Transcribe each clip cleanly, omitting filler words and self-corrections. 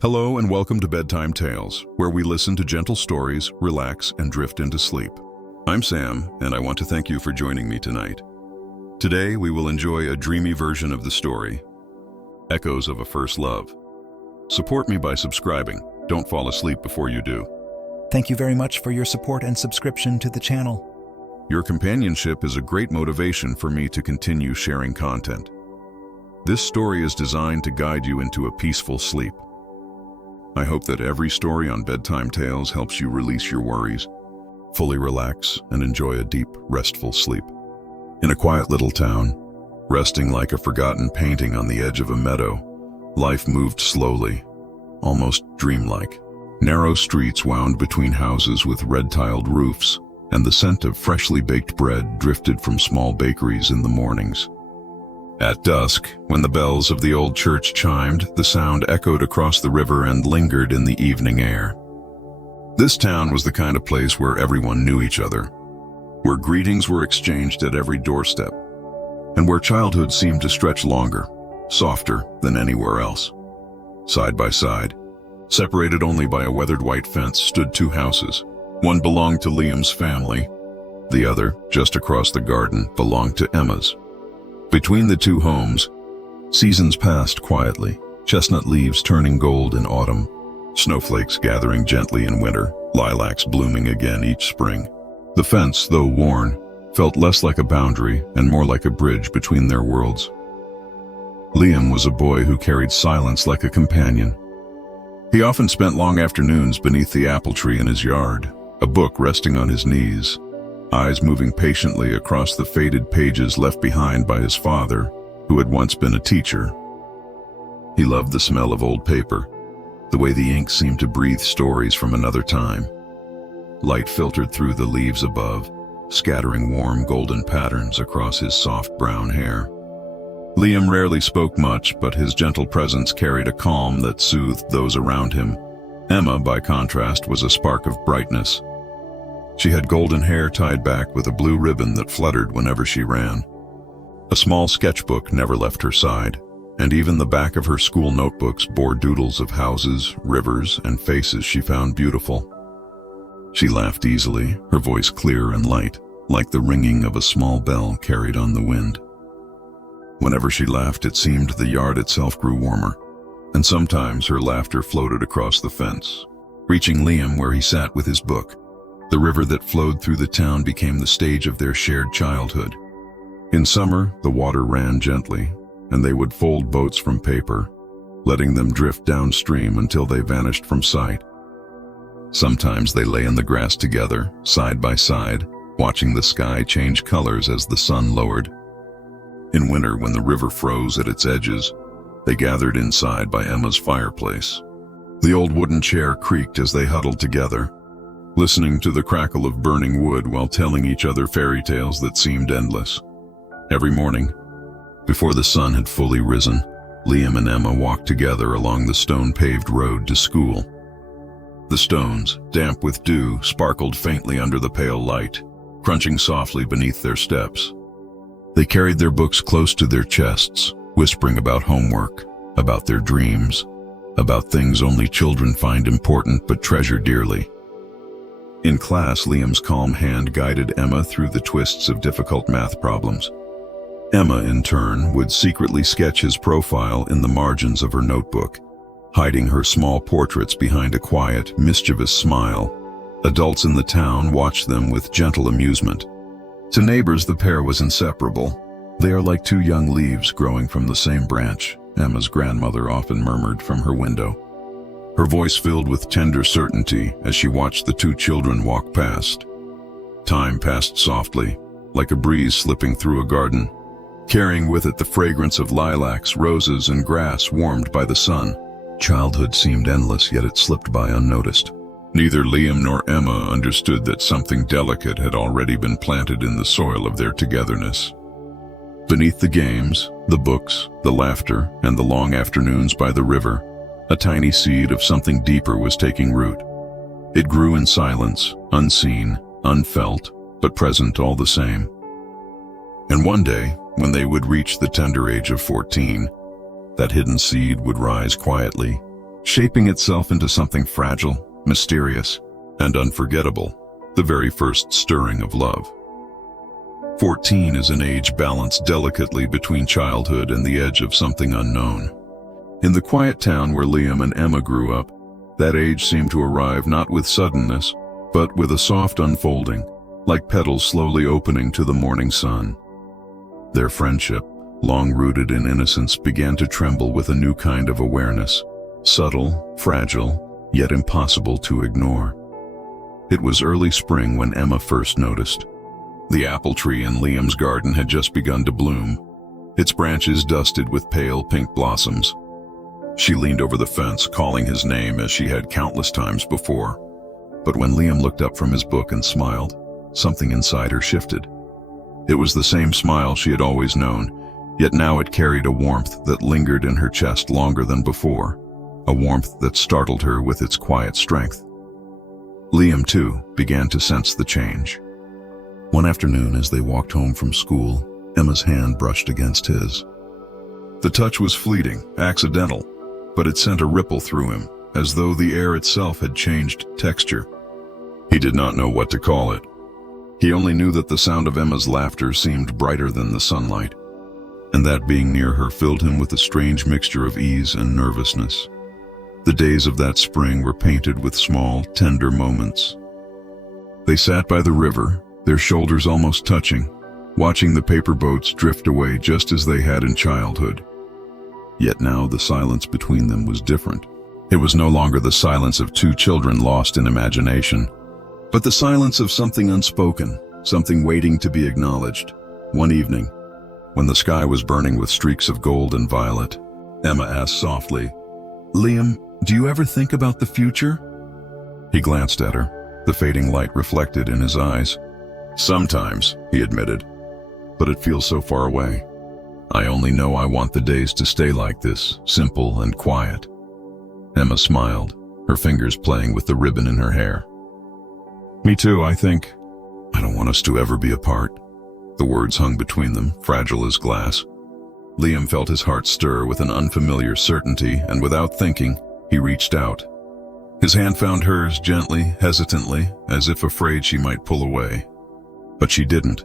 Hello and welcome to Bedtime Tales, where we listen to gentle stories, relax, and drift into sleep. I'm Sam, and I want to thank you for joining me tonight. Today, we will enjoy a dreamy version of the story, Echoes of a First Love. Support me by subscribing. Don't fall asleep before you do. Thank you very much for your support and subscription to the channel. Your companionship is a great motivation for me to continue sharing content. This story is designed to guide you into a peaceful sleep. I hope that every story on Bedtime Tales helps you release your worries, fully relax, and enjoy a deep, restful sleep. In a quiet little town, resting like a forgotten painting on the edge of a meadow, life moved slowly, almost dreamlike. Narrow streets wound between houses with red-tiled roofs, and the scent of freshly baked bread drifted from small bakeries in the mornings. At dusk, when the bells of the old church chimed, the sound echoed across the river and lingered in the evening air. This town was the kind of place where everyone knew each other, where greetings were exchanged at every doorstep, and where childhood seemed to stretch longer, softer than anywhere else. Side by side, separated only by a weathered white fence, stood two houses. One belonged to Liam's family. The other, just across the garden, belonged to Emma's. Between the two homes, seasons passed quietly, chestnut leaves turning gold in autumn, snowflakes gathering gently in winter, lilacs blooming again each spring. The fence, though worn, felt less like a boundary and more like a bridge between their worlds. Liam was a boy who carried silence like a companion. He often spent long afternoons beneath the apple tree in his yard, a book resting on his knees, eyes moving patiently across the faded pages left behind by his father, who had once been a teacher. He loved the smell of old paper, the way the ink seemed to breathe stories from another time. Light filtered through the leaves above, scattering warm golden patterns across his soft brown hair. Liam rarely spoke much, but his gentle presence carried a calm that soothed those around him. Emma, by contrast, was a spark of brightness. She had golden hair tied back with a blue ribbon that fluttered whenever she ran. A small sketchbook never left her side, and even the back of her school notebooks bore doodles of houses, rivers, and faces she found beautiful. She laughed easily, her voice clear and light, like the ringing of a small bell carried on the wind. Whenever she laughed, it seemed the yard itself grew warmer, and sometimes her laughter floated across the fence, reaching Liam where he sat with his book. The river that flowed through the town became the stage of their shared childhood. In summer, the water ran gently, and they would fold boats from paper, letting them drift downstream until they vanished from sight. Sometimes they lay in the grass together, side by side, watching the sky change colors as the sun lowered. In winter, when the river froze at its edges, they gathered inside by Emma's fireplace. The old wooden chair creaked as they huddled together, listening to the crackle of burning wood while telling each other fairy tales that seemed endless. Every morning, before the sun had fully risen, Liam and Emma walked together along the stone-paved road to school. The stones, damp with dew, sparkled faintly under the pale light, crunching softly beneath their steps. They carried their books close to their chests, whispering about homework, about their dreams, about things only children find important but treasure dearly. In class, Liam's calm hand guided Emma through the twists of difficult math problems. Emma, in turn, would secretly sketch his profile in the margins of her notebook, hiding her small portraits behind a quiet, mischievous smile. Adults in the town watched them with gentle amusement. To neighbors, the pair was inseparable. "They are like two young leaves growing from the same branch," Emma's grandmother often murmured from her window. Her voice filled with tender certainty as she watched the two children walk past. Time passed softly, like a breeze slipping through a garden, carrying with it the fragrance of lilacs, roses, and grass warmed by the sun. Childhood seemed endless, yet it slipped by unnoticed. Neither Liam nor Emma understood that something delicate had already been planted in the soil of their togetherness. Beneath the games, the books, the laughter, and the long afternoons by the river, a tiny seed of something deeper was taking root. It grew in silence, unseen, unfelt, but present all the same. And one day, when they would reach the tender age of 14, that hidden seed would rise quietly, shaping itself into something fragile, mysterious, and unforgettable, the very first stirring of love. 14 is an age balanced delicately between childhood and the edge of something unknown. In the quiet town where Liam and Emma grew up, that age seemed to arrive not with suddenness, but with a soft unfolding, like petals slowly opening to the morning sun. Their friendship, long rooted in innocence, began to tremble with a new kind of awareness, subtle, fragile, yet impossible to ignore. It was early spring when Emma first noticed. The apple tree in Liam's garden had just begun to bloom, its branches dusted with pale pink blossoms. She leaned over the fence, calling his name as she had countless times before. But when Liam looked up from his book and smiled, something inside her shifted. It was the same smile she had always known, yet now it carried a warmth that lingered in her chest longer than before, a warmth that startled her with its quiet strength. Liam, too, began to sense the change. One afternoon, as they walked home from school, Emma's hand brushed against his. The touch was fleeting, accidental, but it sent a ripple through him, as though the air itself had changed texture. He did not know what to call it. He only knew that the sound of Emma's laughter seemed brighter than the sunlight, and that being near her filled him with a strange mixture of ease and nervousness. The days of that spring were painted with small, tender moments. They sat by the river, their shoulders almost touching, watching the paper boats drift away just as they had in childhood. Yet now the silence between them was different. It was no longer the silence of two children lost in imagination, but the silence of something unspoken, something waiting to be acknowledged. One evening, when the sky was burning with streaks of gold and violet, Emma asked softly, "Liam, do you ever think about the future?" He glanced at her, the fading light reflected in his eyes. "Sometimes," he admitted, "but it feels so far away. I only know I want the days to stay like this, simple and quiet." Emma smiled, her fingers playing with the ribbon in her hair. "Me too, I think. I don't want us to ever be apart." The words hung between them, fragile as glass. Liam felt his heart stir with an unfamiliar certainty, and without thinking, he reached out. His hand found hers gently, hesitantly, as if afraid she might pull away. But she didn't.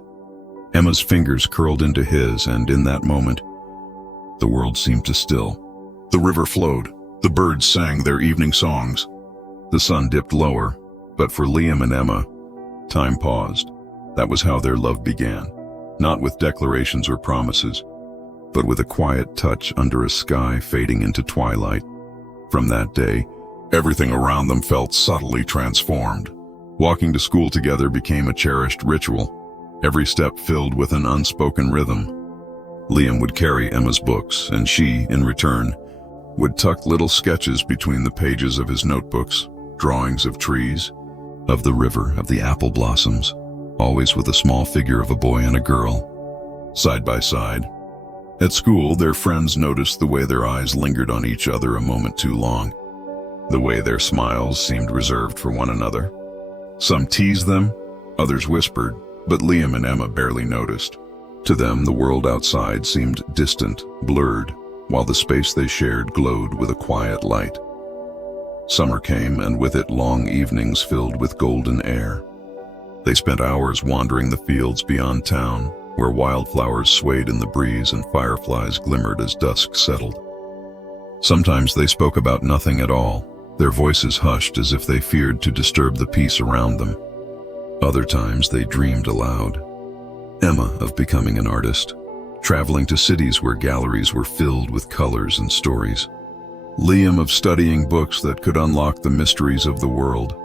Emma's fingers curled into his, and in that moment, the world seemed to still. The river flowed. The birds sang their evening songs. The sun dipped lower, but for Liam and Emma, time paused. That was how their love began, not with declarations or promises, but with a quiet touch under a sky fading into twilight. From that day, everything around them felt subtly transformed. Walking to school together became a cherished ritual, every step filled with an unspoken rhythm. Liam would carry Emma's books, and she, in return, would tuck little sketches between the pages of his notebooks, drawings of trees, of the river, of the apple blossoms, always with a small figure of a boy and a girl, side by side. At school, their friends noticed the way their eyes lingered on each other a moment too long, the way their smiles seemed reserved for one another. Some teased them, others whispered, but Liam and Emma barely noticed. To them, the world outside seemed distant, blurred, while the space they shared glowed with a quiet light. Summer came, and with it long evenings filled with golden air. They spent hours wandering the fields beyond town, where wildflowers swayed in the breeze and fireflies glimmered as dusk settled. Sometimes they spoke about nothing at all, their voices hushed as if they feared to disturb the peace around them. Other times they dreamed aloud. Emma of becoming an artist, traveling to cities where galleries were filled with colors and stories. Liam of studying books that could unlock the mysteries of the world.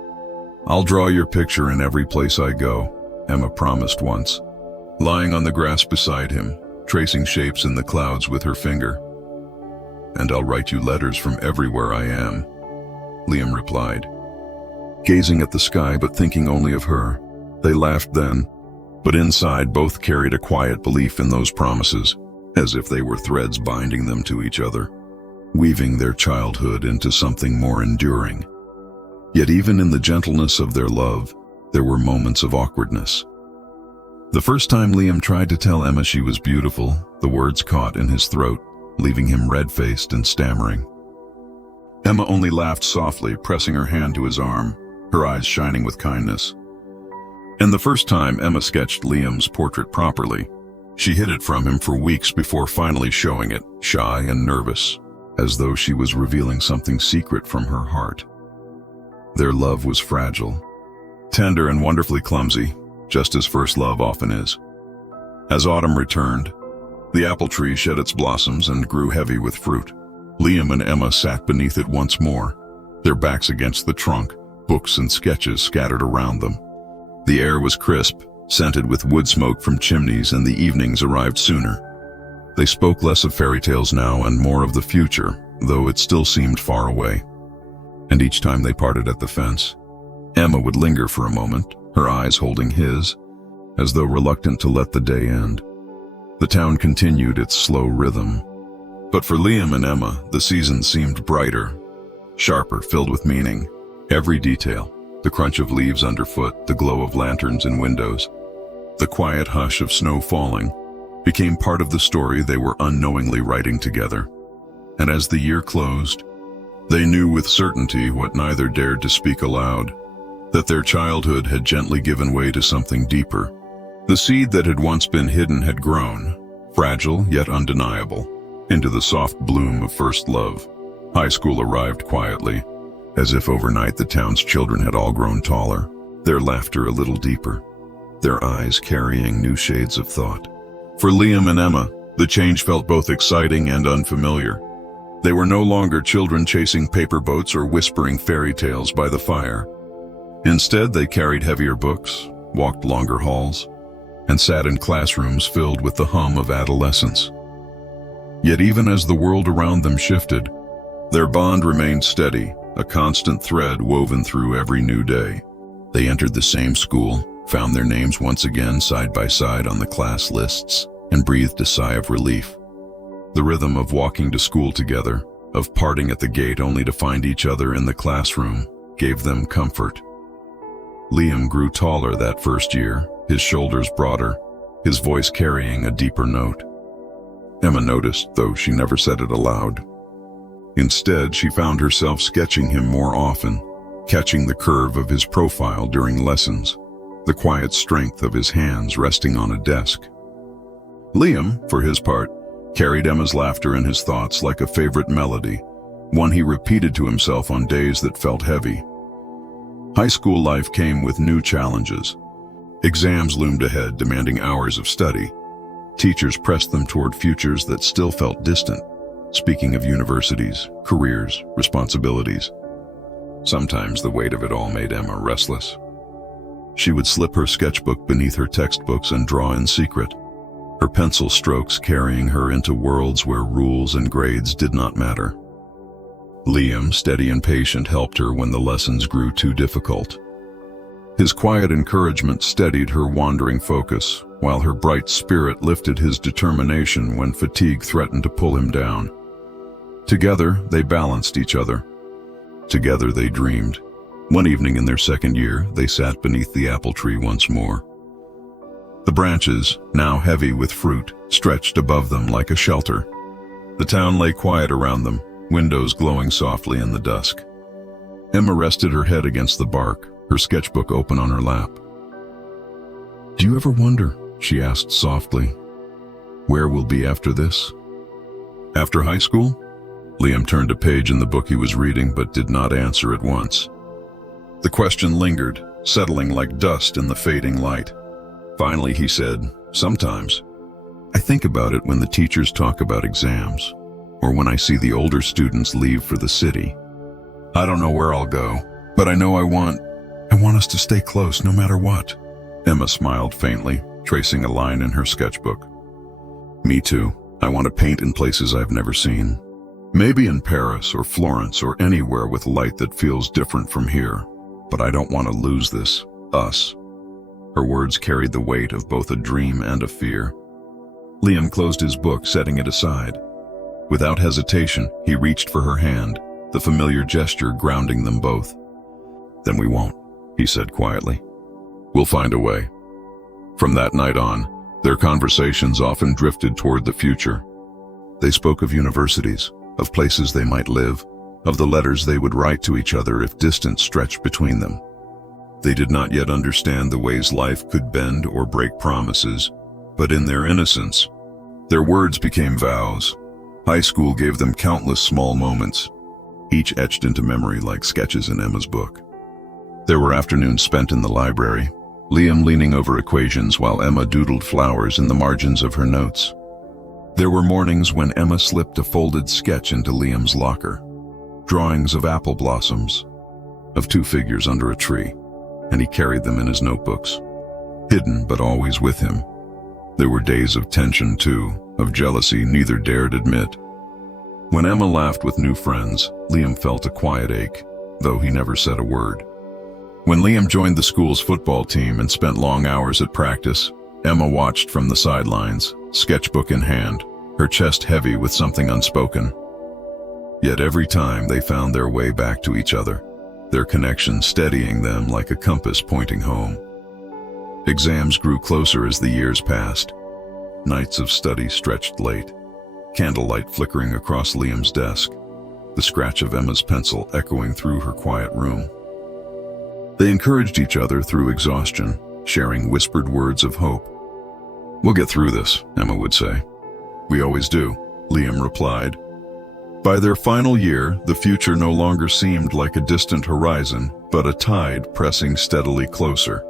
"I'll draw your picture in every place I go," Emma promised once, lying on the grass beside him, tracing shapes in the clouds with her finger. "And I'll write you letters from everywhere I am," Liam replied. Gazing at the sky but thinking only of her, they laughed then, but inside both carried a quiet belief in those promises, as if they were threads binding them to each other, weaving their childhood into something more enduring. Yet even in the gentleness of their love, there were moments of awkwardness. The first time Liam tried to tell Emma she was beautiful, the words caught in his throat, leaving him red-faced and stammering. Emma only laughed softly, pressing her hand to his arm, her eyes shining with kindness. And the first time Emma sketched Liam's portrait properly, she hid it from him for weeks before finally showing it, shy and nervous, as though she was revealing something secret from her heart. Their love was fragile, tender and wonderfully clumsy, just as first love often is. As autumn returned, the apple tree shed its blossoms and grew heavy with fruit. Liam and Emma sat beneath it once more, their backs against the trunk, books and sketches scattered around them. The air was crisp, scented with wood smoke from chimneys, and the evenings arrived sooner. They spoke less of fairy tales now and more of the future, though it still seemed far away. And each time they parted at the fence, Emma would linger for a moment, her eyes holding his, as though reluctant to let the day end. The town continued its slow rhythm. But for Liam and Emma, the season seemed brighter, sharper, filled with meaning. Every detail, the crunch of leaves underfoot, the glow of lanterns in windows, the quiet hush of snow falling, became part of the story they were unknowingly writing together. And as the year closed, they knew with certainty what neither dared to speak aloud, that their childhood had gently given way to something deeper. The seed that had once been hidden had grown, fragile yet undeniable, into the soft bloom of first love. High school arrived quietly, as if overnight the town's children had all grown taller, their laughter a little deeper, their eyes carrying new shades of thought. For Liam and Emma, the change felt both exciting and unfamiliar. They were no longer children chasing paper boats or whispering fairy tales by the fire. Instead, they carried heavier books, walked longer halls, and sat in classrooms filled with the hum of adolescence. Yet even as the world around them shifted, their bond remained steady, a constant thread woven through every new day. They entered the same school, found their names once again side by side on the class lists, and breathed a sigh of relief. The rhythm of walking to school together, of parting at the gate only to find each other in the classroom, gave them comfort. Liam grew taller that first year, his shoulders broader, his voice carrying a deeper note. Emma noticed, though she never said it aloud. Instead, she found herself sketching him more often, catching the curve of his profile during lessons, the quiet strength of his hands resting on a desk. Liam, for his part, carried Emma's laughter in his thoughts like a favorite melody, one he repeated to himself on days that felt heavy. High school life came with new challenges. Exams loomed ahead, demanding hours of study. Teachers pressed them toward futures that still felt distant, speaking of universities, careers, responsibilities. Sometimes the weight of it all made Emma restless. She would slip her sketchbook beneath her textbooks and draw in secret, her pencil strokes carrying her into worlds where rules and grades did not matter. Liam, steady and patient, helped her when the lessons grew too difficult. His quiet encouragement steadied her wandering focus, while her bright spirit lifted his determination when fatigue threatened to pull him down. Together, they balanced each other. Together, they dreamed. One evening in their second year, they sat beneath the apple tree once more. The branches, now heavy with fruit, stretched above them like a shelter. The town lay quiet around them, windows glowing softly in the dusk. Emma rested her head against the bark, her sketchbook open on her lap. "Do you ever wonder," she asked softly, "where we'll be after this?" "After high school?" Liam turned a page in the book he was reading but did not answer at once. The question lingered, settling like dust in the fading light. Finally he said, "Sometimes. I think about it when the teachers talk about exams, or when I see the older students leave for the city. I don't know where I'll go, but I know I want us to stay close no matter what." Emma smiled faintly, tracing a line in her sketchbook. "Me too. I want to paint in places I've never seen. Maybe in Paris or Florence or anywhere with light that feels different from here. But I don't want to lose this, us." Her words carried the weight of both a dream and a fear. Liam closed his book, setting it aside. Without hesitation, he reached for her hand, the familiar gesture grounding them both. "Then we won't," he said quietly. "We'll find a way." From that night on, their conversations often drifted toward the future. They spoke of universities, of places they might live, of the letters they would write to each other if distance stretched between them. They did not yet understand the ways life could bend or break promises, but in their innocence, their words became vows. High school gave them countless small moments, each etched into memory like sketches in Emma's book. There were afternoons spent in the library, Liam leaning over equations while Emma doodled flowers in the margins of her notes. There were mornings when Emma slipped a folded sketch into Liam's locker, drawings of apple blossoms, of two figures under a tree, and he carried them in his notebooks, hidden but always with him. There were days of tension too, of jealousy neither dared admit. When Emma laughed with new friends, Liam felt a quiet ache, though he never said a word. When Liam joined the school's football team and spent long hours at practice, Emma watched from the sidelines, sketchbook in hand, her chest heavy with something unspoken. Yet every time they found their way back to each other, their connection steadying them like a compass pointing home. Exams grew closer as the years passed. Nights of study stretched late, candlelight flickering across Liam's desk, the scratch of Emma's pencil echoing through her quiet room. They encouraged each other through exhaustion, sharing whispered words of hope. "We'll get through this," Emma would say. "We always do," Liam replied. By their final year, the future no longer seemed like a distant horizon, but a tide pressing steadily closer.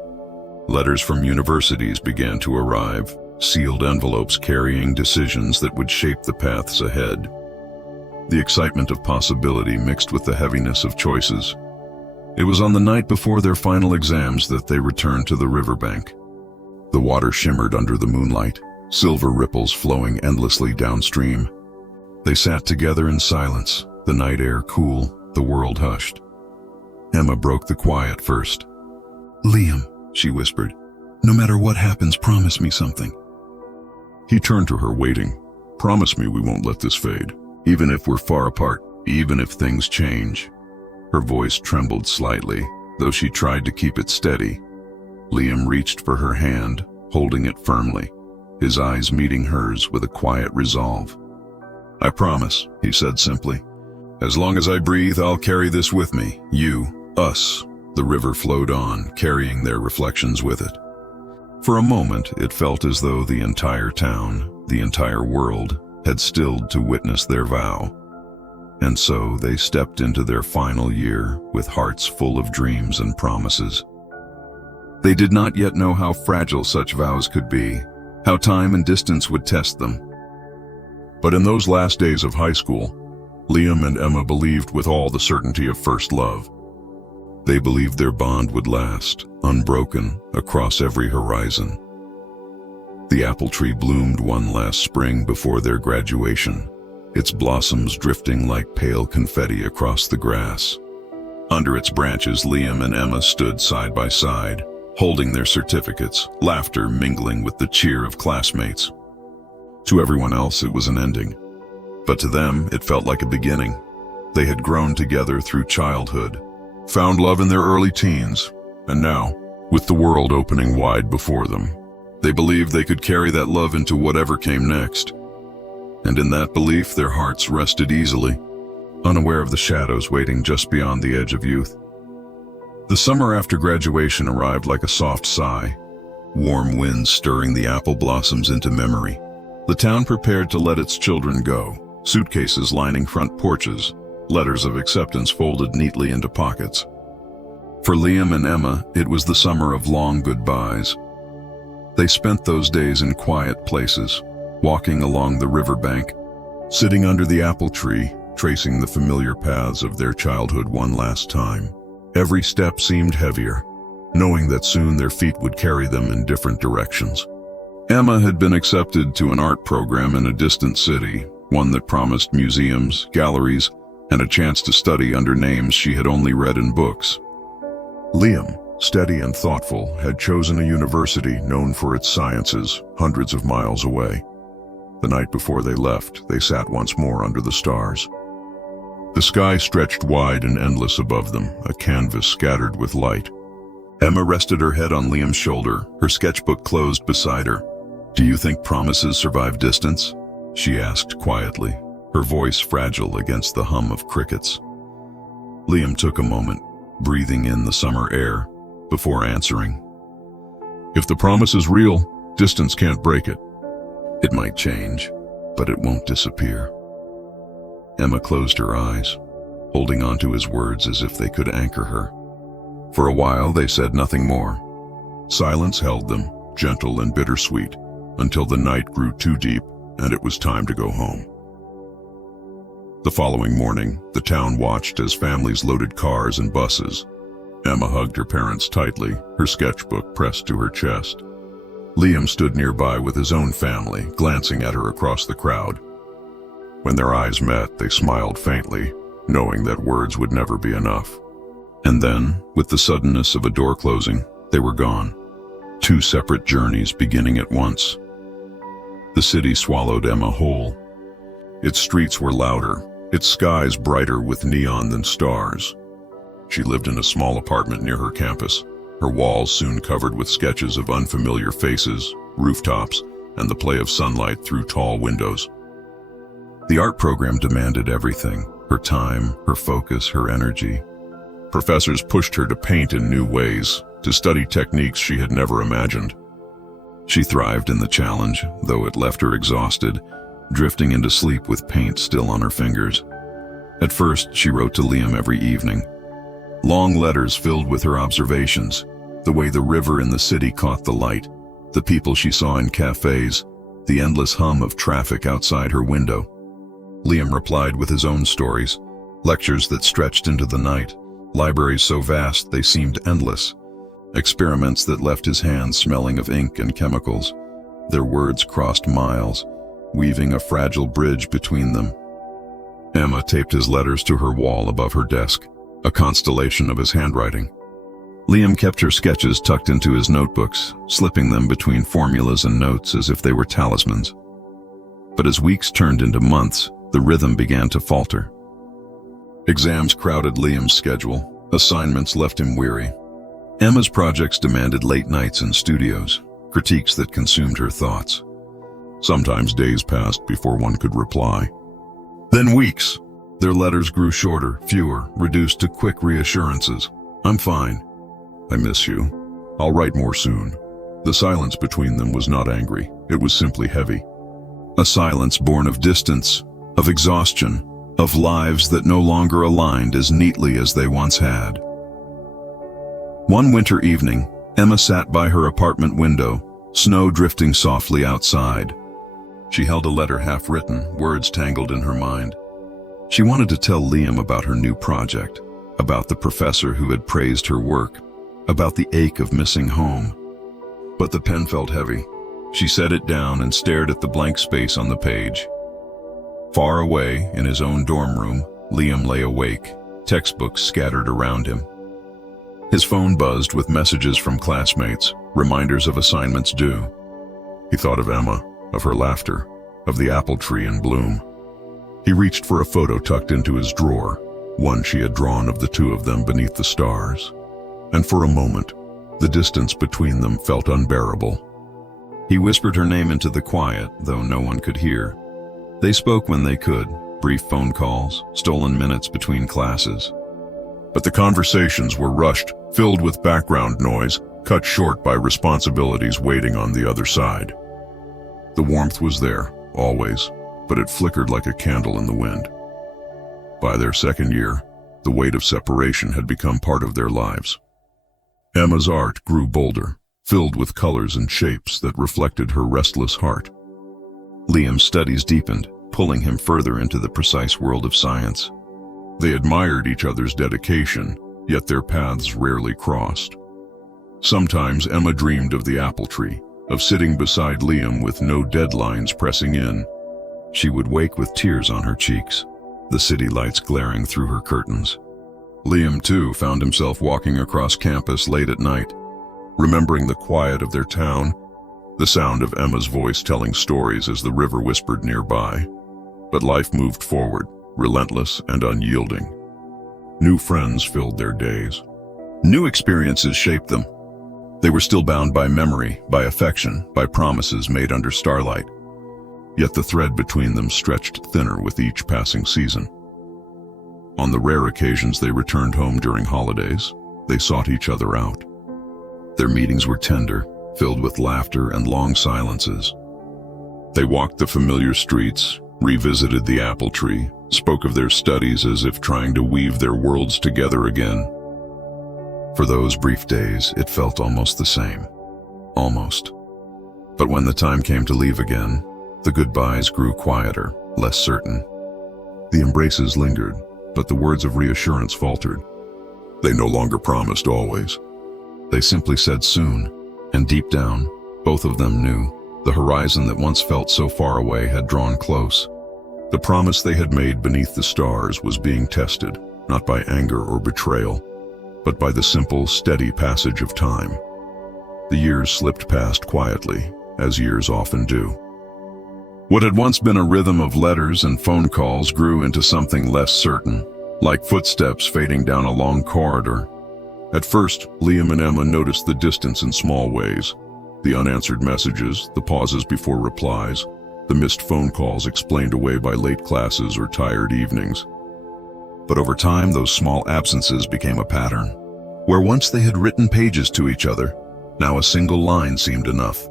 Letters from universities began to arrive, sealed envelopes carrying decisions that would shape the paths ahead. The excitement of possibility mixed with the heaviness of choices. It was on the night before their final exams that they returned to the riverbank. The water shimmered under the moonlight, silver ripples flowing endlessly downstream. They sat together in silence, the night air cool, the world hushed. Emma broke the quiet first. "Liam," she whispered, "no matter what happens, promise me something." He turned to her, waiting. "Promise me we won't let this fade, even if we're far apart, even if things change." Her voice trembled slightly, though she tried to keep it steady. Liam reached for her hand, holding it firmly, his eyes meeting hers with a quiet resolve. "I promise," he said simply. "As long as I breathe, I'll carry this with me. You, us." The river flowed on, carrying their reflections with it. For a moment, it felt as though the entire town, the entire world, had stilled to witness their vow. And so they stepped into their final year with hearts full of dreams and promises. They did not yet know how fragile such vows could be, how time and distance would test them. But in those last days of high school, Liam and Emma believed with all the certainty of first love. They believed their bond would last, unbroken, across every horizon. The apple tree bloomed one last spring before their graduation, its blossoms drifting like pale confetti across the grass. Under its branches, Liam and Emma stood side by side, holding their certificates, laughter mingling with the cheer of classmates. To everyone else, it was an ending. But to them, it felt like a beginning. They had grown together through childhood, found love in their early teens, and now, with the world opening wide before them, they believed they could carry that love into whatever came next. And in that belief, their hearts rested easily, unaware of the shadows waiting just beyond the edge of youth. The summer after graduation arrived like a soft sigh, warm winds stirring the apple blossoms into memory. The town prepared to let its children go, suitcases lining front porches, letters of acceptance folded neatly into pockets. For Liam and Emma, it was the summer of long goodbyes. They spent those days in quiet places, walking along the riverbank, sitting under the apple tree, tracing the familiar paths of their childhood one last time. Every step seemed heavier, knowing that soon their feet would carry them in different directions. Emma had been accepted to an art program in a distant city, one that promised museums, galleries, and a chance to study under names she had only read in books. Liam, steady and thoughtful, had chosen a university known for its sciences, hundreds of miles away. The night before they left, they sat once more under the stars. The sky stretched wide and endless above them, a canvas scattered with light. Emma rested her head on Liam's shoulder, her sketchbook closed beside her. "Do you think promises survive distance?" she asked quietly, her voice fragile against the hum of crickets. Liam took a moment, breathing in the summer air, before answering. If the promise is real, distance can't break it. It might change, but it won't disappear. Emma closed her eyes, holding on to his words as if they could anchor her. For a while, they said nothing more. Silence held them, gentle and bittersweet, until the night grew too deep and it was time to go home. The following morning, the town watched as families loaded cars and buses. Emma hugged her parents tightly, her sketchbook pressed to her chest. Liam stood nearby with his own family, glancing at her across the crowd. When their eyes met, they smiled faintly, knowing that words would never be enough. And then, with the suddenness of a door closing, they were gone. Two separate journeys beginning at once. The city swallowed Emma whole. Its streets were louder, its skies brighter with neon than stars. She lived in a small apartment near her campus, her walls soon covered with sketches of unfamiliar faces, rooftops, and the play of sunlight through tall windows. The art program demanded everything, her time, her focus, her energy. Professors pushed her to paint in new ways, to study techniques she had never imagined. She thrived in the challenge, though it left her exhausted, drifting into sleep with paint still on her fingers. At first, she wrote to Liam every evening. Long letters filled with her observations, the way the river in the city caught the light, the people she saw in cafes, the endless hum of traffic outside her window. Liam replied with his own stories, lectures that stretched into the night, libraries so vast they seemed endless, experiments that left his hands smelling of ink and chemicals. Their words crossed miles, weaving a fragile bridge between them. Emma taped his letters to her wall above her desk, a constellation of his handwriting. Liam kept her sketches tucked into his notebooks, slipping them between formulas and notes as if they were talismans. But as weeks turned into months, the rhythm began to falter. Exams crowded Liam's schedule, assignments left him weary. Emma's projects demanded late nights in studios, critiques that consumed her thoughts. Sometimes days passed before one could reply. Then weeks. Their letters grew shorter, fewer, reduced to quick reassurances. I'm fine. I miss you. I'll write more soon. The silence between them was not angry. It was simply heavy. A silence born of distance, of exhaustion, of lives that no longer aligned as neatly as they once had. One winter evening, Emma sat by her apartment window, snow drifting softly outside. She held a letter half-written, words tangled in her mind. She wanted to tell Liam about her new project, about the professor who had praised her work, about the ache of missing home. But the pen felt heavy. She set it down and stared at the blank space on the page. Far away, in his own dorm room, Liam lay awake, textbooks scattered around him. His phone buzzed with messages from classmates, reminders of assignments due. He thought of Emma, of her laughter, of the apple tree in bloom. He reached for a photo tucked into his drawer, one she had drawn of the two of them beneath the stars. And for a moment, the distance between them felt unbearable. He whispered her name into the quiet, though no one could hear. They spoke when they could, brief phone calls, stolen minutes between classes. But the conversations were rushed, filled with background noise, cut short by responsibilities waiting on the other side. The warmth was there, always, but it flickered like a candle in the wind. By their second year, the weight of separation had become part of their lives. Emma's art grew bolder, filled with colors and shapes that reflected her restless heart. Liam's studies deepened, pulling him further into the precise world of science. They admired each other's dedication, yet their paths rarely crossed. Sometimes Emma dreamed of the apple tree, of sitting beside Liam with no deadlines pressing in. She would wake with tears on her cheeks, the city lights glaring through her curtains. Liam, too, found himself walking across campus late at night, remembering the quiet of their town, the sound of Emma's voice telling stories as the river whispered nearby. But life moved forward, relentless and unyielding. New friends filled their days. New experiences shaped them. They were still bound by memory, by affection, by promises made under starlight. Yet the thread between them stretched thinner with each passing season. On the rare occasions they returned home during holidays, they sought each other out. Their meetings were tender, filled with laughter and long silences. They walked the familiar streets, revisited the apple tree, spoke of their studies as if trying to weave their worlds together again. For those brief days, it felt almost the same. Almost. But when the time came to leave again, the goodbyes grew quieter, less certain. The embraces lingered, but the words of reassurance faltered. They no longer promised always. They simply said soon, and deep down, both of them knew the horizon that once felt so far away had drawn close. The promise they had made beneath the stars was being tested, not by anger or betrayal, but by the simple, steady passage of time. The years slipped past quietly, as years often do. What had once been a rhythm of letters and phone calls grew into something less certain, like footsteps fading down a long corridor. At first, Liam and Emma noticed the distance in small ways. The unanswered messages, the pauses before replies, the missed phone calls explained away by late classes or tired evenings. But over time, those small absences became a pattern. Where once they had written pages to each other, now a single line seemed enough.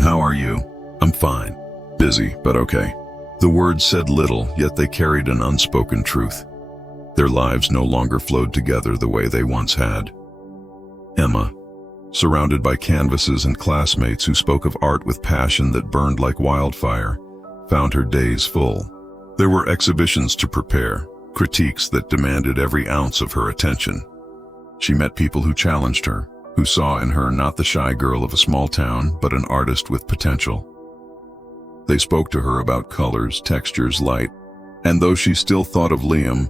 "How are you?" "I'm fine." "Busy, but okay." The words said little, yet they carried an unspoken truth. Their lives no longer flowed together the way they once had. Emma, surrounded by canvases and classmates who spoke of art with passion that burned like wildfire, found her days full. There were exhibitions to prepare, critiques that demanded every ounce of her attention. She met people who challenged her, who saw in her not the shy girl of a small town, but an artist with potential. They spoke to her about colors, textures, light, and though she still thought of Liam,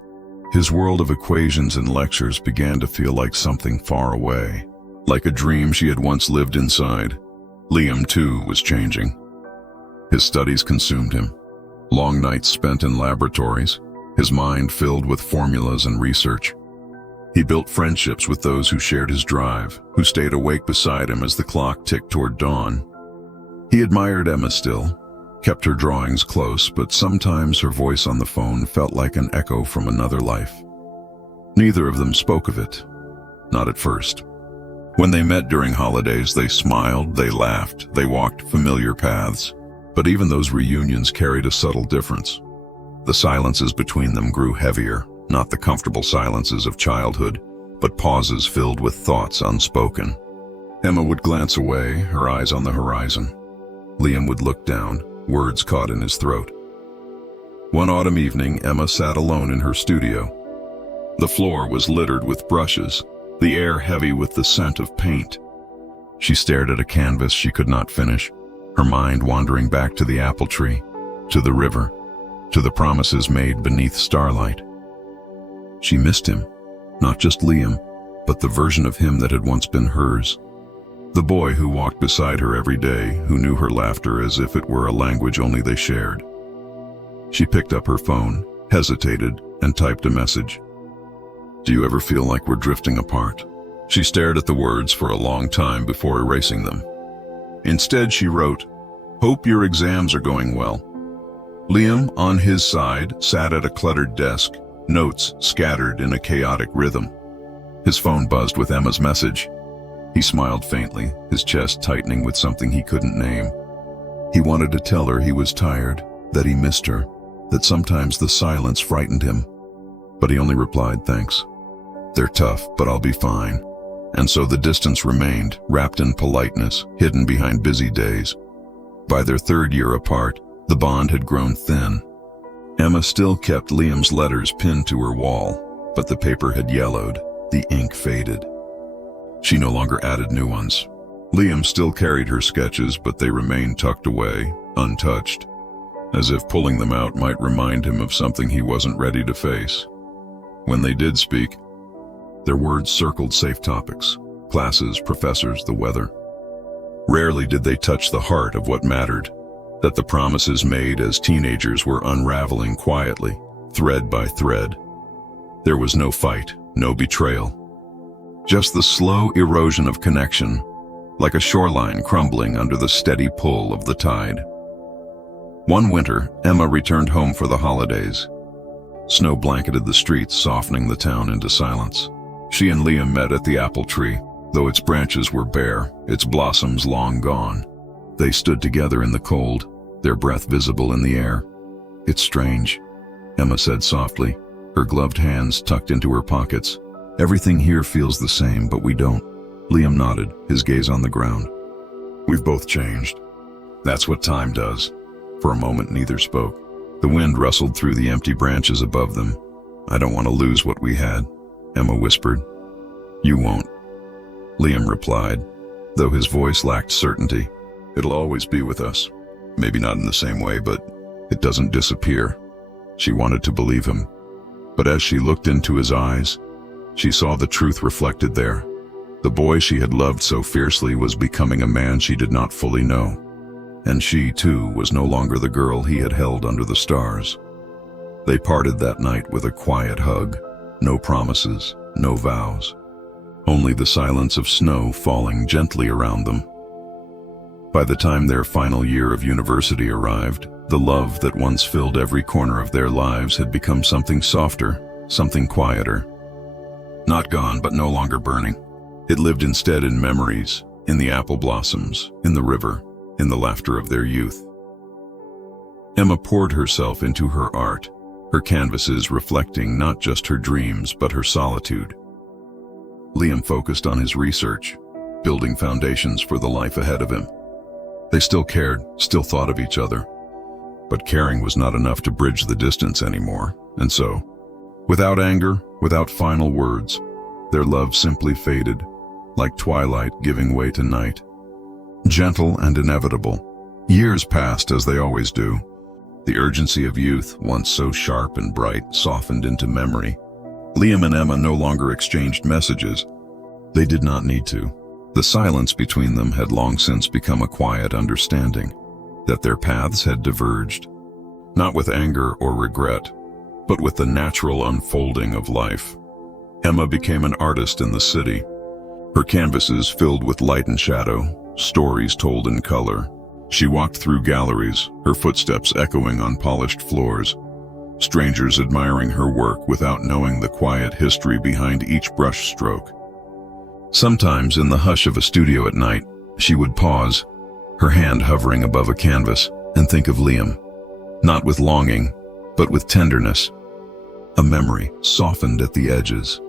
his world of equations and lectures began to feel like something far away, like a dream she had once lived inside. Liam, too, was changing. His studies consumed him. Long nights spent in laboratories, his mind filled with formulas and research. He built friendships with those who shared his drive, who stayed awake beside him as the clock ticked toward dawn. He admired Emma still, kept her drawings close, but sometimes her voice on the phone felt like an echo from another life. Neither of them spoke of it, not at first. When they met during holidays, they smiled, they laughed, they walked familiar paths. But even those reunions carried a subtle difference. The silences between them grew heavier, not the comfortable silences of childhood, but pauses filled with thoughts unspoken. Emma would glance away, her eyes on the horizon. Liam would look down, words caught in his throat. One autumn evening, Emma sat alone in her studio. The floor was littered with brushes, the air heavy with the scent of paint. She stared at a canvas she could not finish, her mind wandering back to the apple tree, to the river, to the promises made beneath starlight. She missed him, not just Liam, but the version of him that had once been hers. The boy who walked beside her every day, who knew her laughter as if it were a language only they shared. She picked up her phone, hesitated, and typed a message. "Do you ever feel like we're drifting apart?" She stared at the words for a long time before erasing them. Instead, she wrote, "Hope your exams are going well." Liam, on his side, sat at a cluttered desk, notes scattered in a chaotic rhythm. His phone buzzed with Emma's message. He smiled faintly, his chest tightening with something he couldn't name. He wanted to tell her he was tired, that he missed her, that sometimes the silence frightened him. But he only replied, "Thanks. They're tough, but I'll be fine." And so the distance remained, wrapped in politeness, hidden behind busy days. By their third year apart, the bond had grown thin. Emma still kept Liam's letters pinned to her wall, but the paper had yellowed, the ink faded. She no longer added new ones. Liam still carried her sketches, but they remained tucked away, untouched, as if pulling them out might remind him of something he wasn't ready to face. When they did speak, their words circled safe topics, classes, professors, the weather. Rarely did they touch the heart of what mattered, that the promises made as teenagers were unraveling quietly, thread by thread. There was no fight, no betrayal. Just the slow erosion of connection, like a shoreline crumbling under the steady pull of the tide. One winter, Emma returned home for the holidays. Snow blanketed the streets, softening the town into silence. She and Liam met at the apple tree. Though its branches were bare, its blossoms long gone. They stood together in the cold, their breath visible in the air. "It's strange," Emma said softly, her gloved hands tucked into her pockets. "Everything here feels the same, but we don't." Liam nodded, his gaze on the ground. "We've both changed. That's what time does." For a moment, neither spoke. The wind rustled through the empty branches above them. "I don't want to lose what we had," Emma whispered. "You won't," Liam replied, though his voice lacked certainty. "It'll always be with us. Maybe not in the same way, but it doesn't disappear." She wanted to believe him, but as she looked into his eyes, she saw the truth reflected there. The boy she had loved so fiercely was becoming a man she did not fully know, and she, too, was no longer the girl he had held under the stars. They parted that night with a quiet hug, no promises, no vows, only the silence of snow falling gently around them. By the time their final year of university arrived, the love that once filled every corner of their lives had become something softer, something quieter. Not gone, but no longer burning. It lived instead in memories, in the apple blossoms, in the river, in the laughter of their youth. Emma poured herself into her art, her canvases reflecting not just her dreams but her solitude. Liam focused on his research, building foundations for the life ahead of him. They still cared, still thought of each other, but caring was not enough to bridge the distance anymore, and so, without anger, without final words, their love simply faded, like twilight giving way to night. Gentle and inevitable, years passed as they always do. The urgency of youth, once so sharp and bright, softened into memory. Liam and Emma no longer exchanged messages. They did not need to. The silence between them had long since become a quiet understanding that their paths had diverged, not with anger or regret, but with the natural unfolding of life. Emma became an artist in the city, her canvases filled with light and shadow, stories told in color. She walked through galleries, her footsteps echoing on polished floors, strangers admiring her work without knowing the quiet history behind each brush stroke. Sometimes, in the hush of a studio at night, she would pause, her hand hovering above a canvas, and think of Liam, not with longing, but with tenderness. A memory softened at the edges.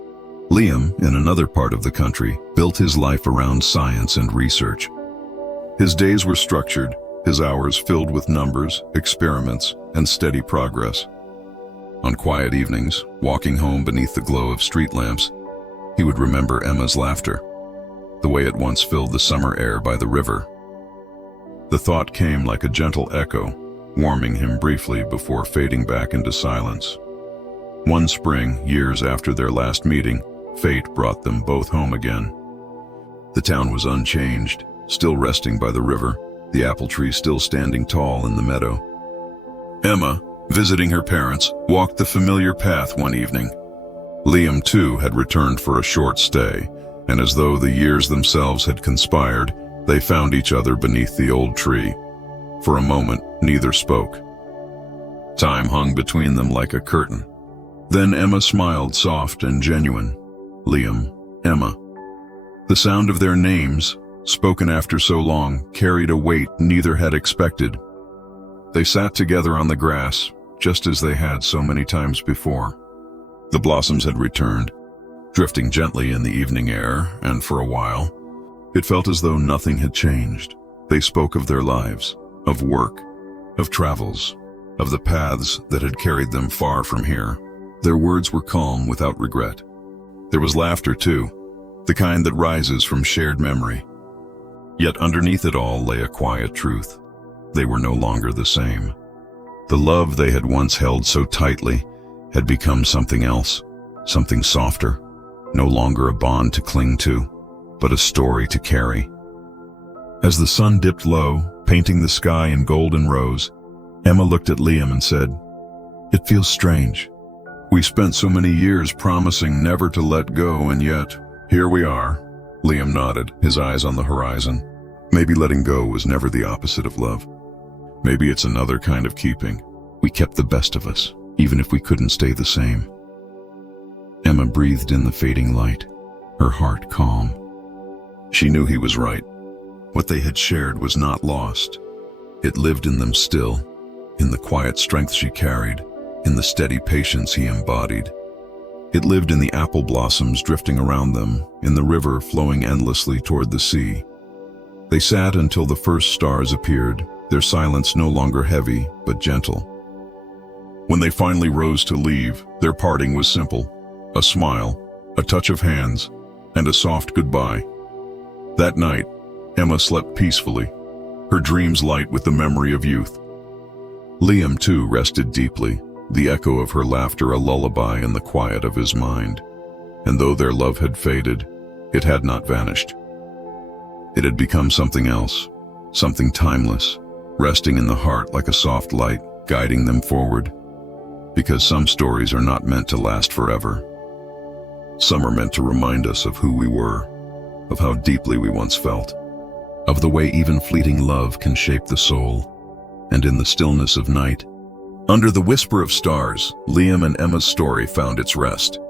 Liam, in another part of the country, built his life around science and research. His days were structured, his hours filled with numbers, experiments, and steady progress. On quiet evenings, walking home beneath the glow of street lamps, he would remember Emma's laughter, the way it once filled the summer air by the river. The thought came like a gentle echo, warming him briefly before fading back into silence. One spring, years after their last meeting, fate brought them both home again. The town was unchanged, still resting by the river, the apple tree still standing tall in the meadow. Emma, visiting her parents, walked the familiar path one evening. Liam, too, had returned for a short stay, and as though the years themselves had conspired, they found each other beneath the old tree. For a moment, neither spoke. Time hung between them like a curtain. Then Emma smiled, soft and genuine. Liam, Emma. The sound of their names, spoken after so long, carried a weight neither had expected. They sat together on the grass, just as they had so many times before. The blossoms had returned, drifting gently in the evening air, and for a while, it felt as though nothing had changed. They spoke of their lives, of work, of travels, of the paths that had carried them far from here. Their words were calm without regret. There was laughter too, the kind that rises from shared memory. Yet underneath it all lay a quiet truth. They were no longer the same. The love they had once held so tightly had become something else, something softer, no longer a bond to cling to, but a story to carry. As the sun dipped low, painting the sky in gold and rose, Emma looked at Liam and said, "It feels strange. We spent so many years promising never to let go, and yet, here we are." Liam nodded, his eyes on the horizon. Maybe letting go was never the opposite of love. Maybe it's another kind of keeping. We kept the best of us, even if we couldn't stay the same. Emma breathed in the fading light, her heart calm. She knew he was right. What they had shared was not lost. It lived in them still, in the quiet strength she carried, in the steady patience he embodied. It lived in the apple blossoms drifting around them, in the river flowing endlessly toward the sea. They sat until the first stars appeared, their silence no longer heavy, but gentle. When they finally rose to leave, their parting was simple: a smile, a touch of hands, and a soft goodbye. That night, Emma slept peacefully, her dreams light with the memory of youth. Liam, too, rested deeply, the echo of her laughter a lullaby in the quiet of his mind. And though their love had faded, it had not vanished. It had become something else, something timeless, resting in the heart like a soft light, guiding them forward. Because some stories are not meant to last forever. Some are meant to remind us of who we were, of how deeply we once felt, of the way even fleeting love can shape the soul. And in the stillness of night, under the whisper of stars, Liam and Emma's story found its rest.